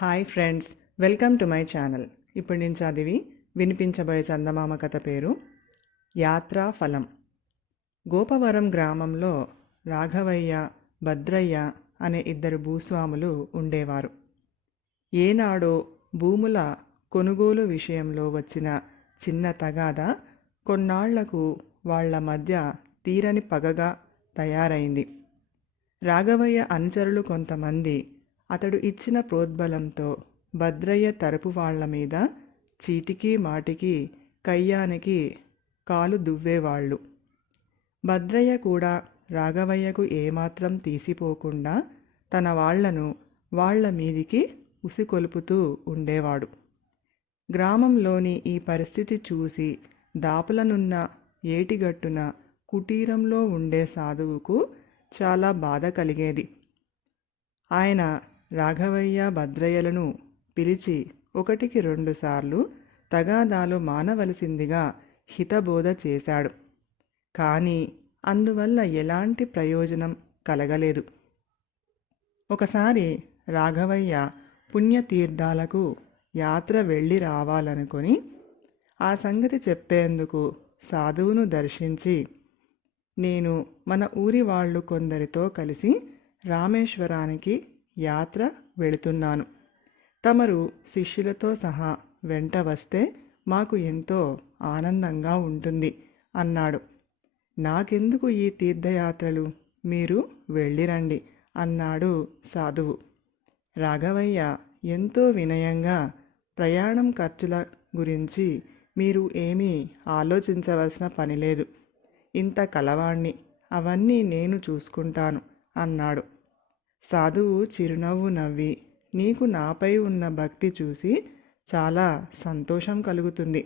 Hi friends, welcome to my channel. ఇప్పుడు నేను చదివి వినిపించబోయే చందమామ కథ పేరు యాత్రా ఫలం. గోపవరం గ్రామంలో రాఘవయ్య, భద్రయ్య అనే ఇద్దరు భూస్వాములు ఉండేవారు. ఏనాడో భూముల కొనుగోలు విషయంలో వచ్చిన చిన్న తగాదా కొన్నాళ్లకు వాళ్ల మధ్య తీరని పగగా తయారైంది. రాఘవయ్య అనుచరులు కొంతమంది అతడు ఇచ్చిన ప్రోద్బలంతో భద్రయ్య తరపు వాళ్ల మీద చీటికి మాటికి కయ్యానికి కాలు దువ్వేవాళ్ళు. భద్రయ్య కూడా రాఘవయ్యకు ఏమాత్రం తీసిపోకుండా తన వాళ్లను వాళ్ల మీదికి ఉసికొలుపుతూ ఉండేవాడు. గ్రామంలోని ఈ పరిస్థితి చూసి దాపులనున్న ఏటిగట్టున కుటీరంలో ఉండే సాధువుకు చాలా బాధ కలిగేది. ఆయన రాఘవయ్య, భద్రయ్యలను పిలిచి 1-2 సార్లు తగాదాలు మానవలసిందిగా హితబోధ చేశాడు. కానీ అందువల్ల ఎలాంటి ప్రయోజనం కలగలేదు. ఒకసారి రాఘవయ్య పుణ్యతీర్థాలకు యాత్ర వెళ్ళి రావాలనుకొని ఆ సంగతి చెప్పేందుకు సాధువును దర్శించి, నేను మన ఊరి వాళ్ళు కొందరితో కలిసి రామేశ్వరానికి యాత్ర వెళుతున్నాను. తమరు శిష్యులతో సహా వెంట వస్తే మాకు ఎంతో ఆనందంగా ఉంటుంది అన్నాడు. నాకెందుకు ఈ తీర్థయాత్రలు, మీరు వెళ్ళిరండి అన్నాడు సాధువు. రాఘవయ్య ఎంతో వినయంగా, ప్రయాణం ఖర్చుల గురించి మీరు ఏమీ ఆలోచించవలసిన పనిలేదు, ఇంత కలవాణ్ణి, అవన్నీ నేను చూసుకుంటాను అన్నాడు. సాధువు చిరునవ్వు నవ్వి, నీకు నాపై ఉన్న భక్తి చూసి చాలా సంతోషం కలుగుతుంది.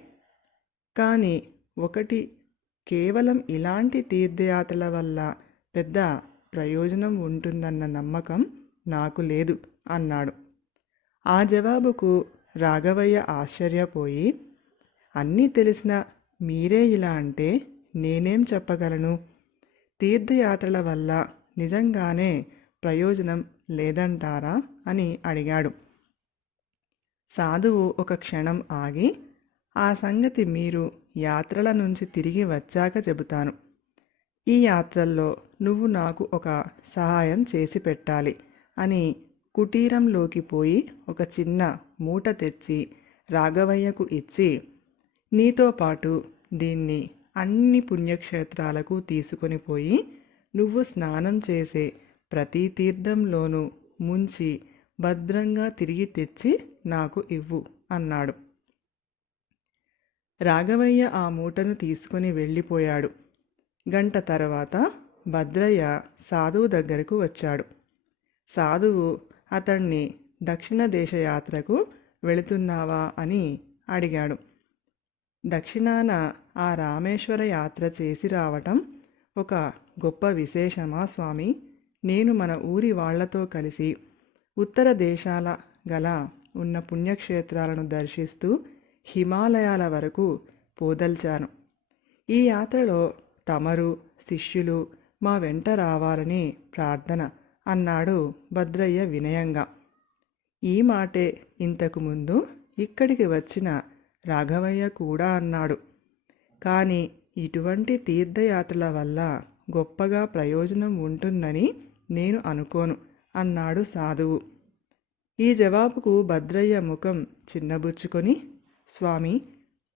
కానీ ఒకటి, కేవలం ఇలాంటి తీర్థయాత్రల వల్ల పెద్ద ప్రయోజనం ఉంటుందన్న నమ్మకం నాకు లేదు అన్నాడు. ఆ జవాబుకు రాఘవయ్య ఆశ్చర్యపోయి, అన్నీ తెలిసిన మీరే ఇలా అంటే నేనేం చెప్పగలను? తీర్థయాత్రల వల్ల నిజంగానే ప్రయోజనం లేదంటారా అని అడిగాడు. సాధువు ఒక క్షణం ఆగి, ఆ సంగతి మీరు యాత్రల నుంచి తిరిగి వచ్చాక చెబుతాను. ఈ యాత్రల్లో నువ్వు నాకు ఒక సహాయం చేసి పెట్టాలి అని కుటీరంలోకి పోయి ఒక చిన్న మూట తెచ్చి రాఘవయ్యకు ఇచ్చి, నీతో పాటు దీన్ని అన్ని పుణ్యక్షేత్రాలకు తీసుకొని పోయి నువ్వు స్నానం చేసే ప్రతి తీర్థంలోనూ ముంచి భద్రంగా తిరిగి తెచ్చి నాకు ఇవ్వు అన్నాడు. రాఘవయ్య ఆ మూటను తీసుకుని వెళ్ళిపోయాడు. గంట తర్వాత భద్రయ్య సాధువు దగ్గరకు వచ్చాడు. సాధువు అతన్ని దక్షిణ దేశ యాత్రకు వెళుతున్నావా అని అడిగాడు. దక్షిణాన ఆ రామేశ్వర యాత్ర చేసి రావటం ఒక గొప్ప విశేషమా స్వామి? నేను మన ఊరి వాళ్లతో కలిసి ఉత్తర దేశాల గల ఉన్న పుణ్యక్షేత్రాలను దర్శిస్తూ హిమాలయాల వరకు పోదల్చాను. ఈ యాత్రలో తమరు శిష్యులు మా వెంట రావాలని ప్రార్థన అన్నాడు భద్రయ్య వినయంగా. ఈ మాటే ఇంతకుముందు ఇక్కడికి వచ్చిన రాఘవయ్య కూడా అన్నాడు. కానీ ఇటువంటి తీర్థయాత్రల వల్ల గొప్పగా ప్రయోజనం ఉంటుందని నేను అనుకోను అన్నాడు సాధువు. ఈ జవాబుకు భద్రయ్య ముఖం చిన్నబుచ్చుకొని, స్వామి,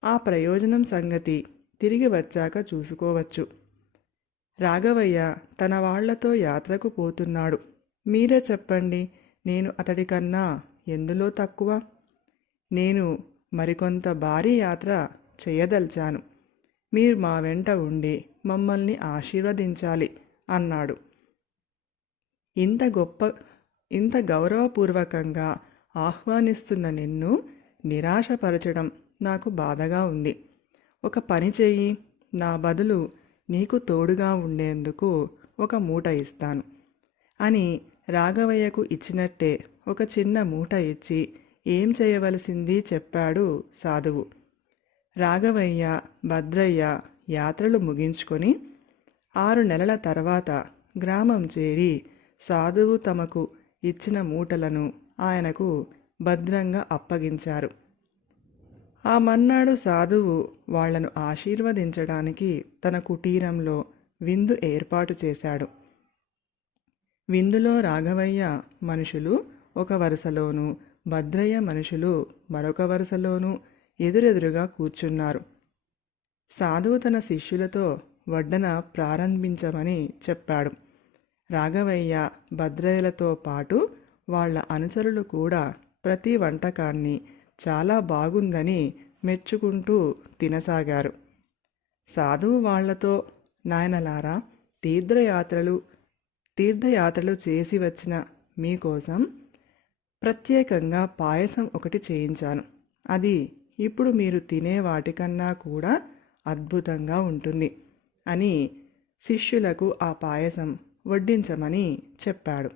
ఆ ప్రయోజనం సంగతి తిరిగి వచ్చాక చూసుకోవచ్చు. రాఘవయ్య తన వాళ్లతో యాత్రకు పోతున్నాడు. మీరే చెప్పండి, నేను అతడికన్నా ఎందులో తక్కువ? నేను మరికొంత భారీ యాత్ర చేయదల్చాను. మీరు మా వెంట ఉండి మమ్మల్ని ఆశీర్వదించాలి అన్నాడు. ఇంత గౌరవపూర్వకంగా ఆహ్వానిస్తున్న నిన్ను నిరాశపరచడం నాకు బాధగా ఉంది. ఒక పని చెయ్యి, నా బదులు నీకు తోడుగా ఉండేందుకు ఒక మూట ఇస్తాను అని రాఘవయ్యకు ఇచ్చినట్టే ఒక చిన్న మూట ఇచ్చి ఏం చేయవలసింది చెప్పాడు సాధువు. రాఘవయ్య, భద్రయ్య యాత్రలు ముగించుకొని 6 నెలల తర్వాత గ్రామం చేరి సాధువు తమకు ఇచ్చిన మూటలను ఆయనకు భద్రంగా అప్పగించారు. ఆ మర్నాడు సాధువు వాళ్లను ఆశీర్వదించడానికి తన కుటీరంలో విందు ఏర్పాటు చేశాడు. విందులో రాఘవయ్య మనుషులు ఒక వరుసలోనూ, భద్రయ్య మనుషులు మరొక వరుసలోనూ ఎదురెదురుగా కూర్చున్నారు. సాధువు తన శిష్యులతో వడ్డన ప్రారంభించమని చెప్పాడు. రాఘవయ్య, భద్రయ్యలతో పాటు వాళ్ళ అనుచరులు కూడా ప్రతి వంటకాన్ని చాలా బాగుందని మెచ్చుకుంటూ తినసాగారు. సాధువు వాళ్లతో, నాయనలారా, తీర్థయాత్రలు చేసి వచ్చిన మీకోసం ప్రత్యేకంగా పాయసం ఒకటి చేయించాను. అది ఇప్పుడు మీరు తినే వాటికన్నా కూడా అద్భుతంగా ఉంటుంది అని శిష్యులకు ఆ పాయసం వడ్డించమని చెప్పాడు.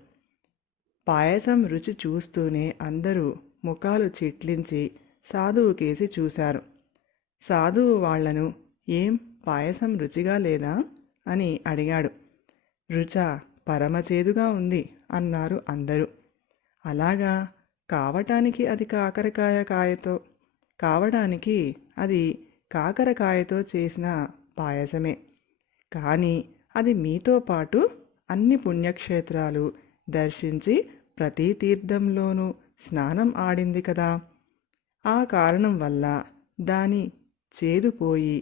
పాయసం రుచి చూస్తూనే అందరూ ముఖాలు చిట్లించి సాధువుకేసి చూశారు. సాధువు వాళ్లను, ఏం పాయసం రుచిగా లేదా అని అడిగాడు. రుచా, పరమచేదుగా ఉంది అన్నారు అందరూ. అలాగా, కావటానికి అది కాకరకాయతో చేసిన పాయసమే. కానీ అది మీతో పాటు అన్ని పుణ్యక్షేత్రాలు దర్శించి ప్రతి తీర్థంలోనూ స్నానం ఆడింది కదా. ఆ కారణం వల్ల దాని చేదుపోయి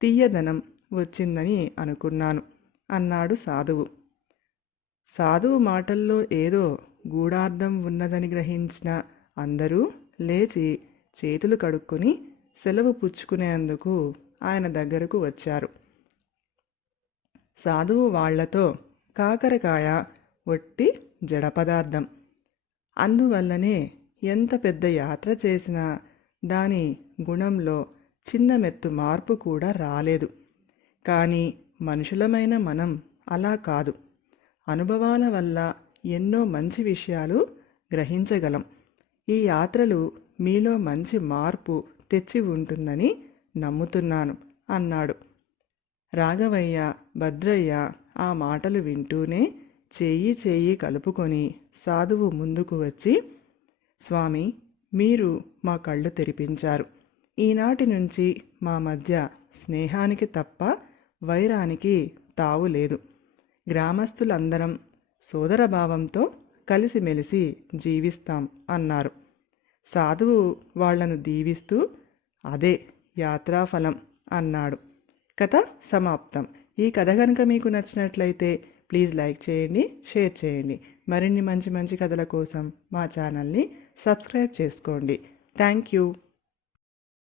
తీయదనం వచ్చిందని అనుకున్నాను అన్నాడు సాధువు. సాధువు మాటల్లో ఏదో గూఢార్థం ఉన్నదని గ్రహించిన అందరూ లేచి చేతులు కడుక్కొని సెలవు పుచ్చుకునేందుకు ఆయన దగ్గరకు వచ్చారు. సాధువు వాళ్లతో, కాకరకాయ ఒట్టి జడ పదార్థం, అందువల్లనే ఎంత పెద్ద యాత్ర చేసినా దాని గుణంలో చిన్న మెత్తు మార్పు కూడా రాలేదు. కానీ మనుషులమైన మనం అలా కాదు. అనుభవాల వల్ల ఎన్నో మంచి విషయాలు గ్రహించగలం. ఈ యాత్రలు మీలో మంచి మార్పు తెచ్చి ఉంటుందని నమ్ముతున్నాను అన్నాడు. రాఘవయ్య, భద్రయ్య ఆ మాటలు వింటూనే చేయి కలుపుకొని సాధువు ముందుకు వచ్చి, స్వామి, మీరు మా కళ్ళు తెరిపించారు. ఈనాటి నుంచి మా మధ్య స్నేహానికి తప్ప వైరానికి తావు లేదు. గ్రామస్తులందరం సోదరభావంతో కలిసిమెలిసి జీవిస్తాం అన్నారు. సాధువు వాళ్లను దీవిస్తూ, అదే యాత్రాఫలం అన్నాడు. కథ సమాప్తం. ఈ కథ కనుక మీకు నచ్చినట్లయితే ప్లీజ్ లైక్ చేయండి, షేర్ చేయండి. మరిన్ని మంచి మంచి కథల కోసం మా ఛానల్ని సబ్స్క్రైబ్ చేసుకోండి. Thank you.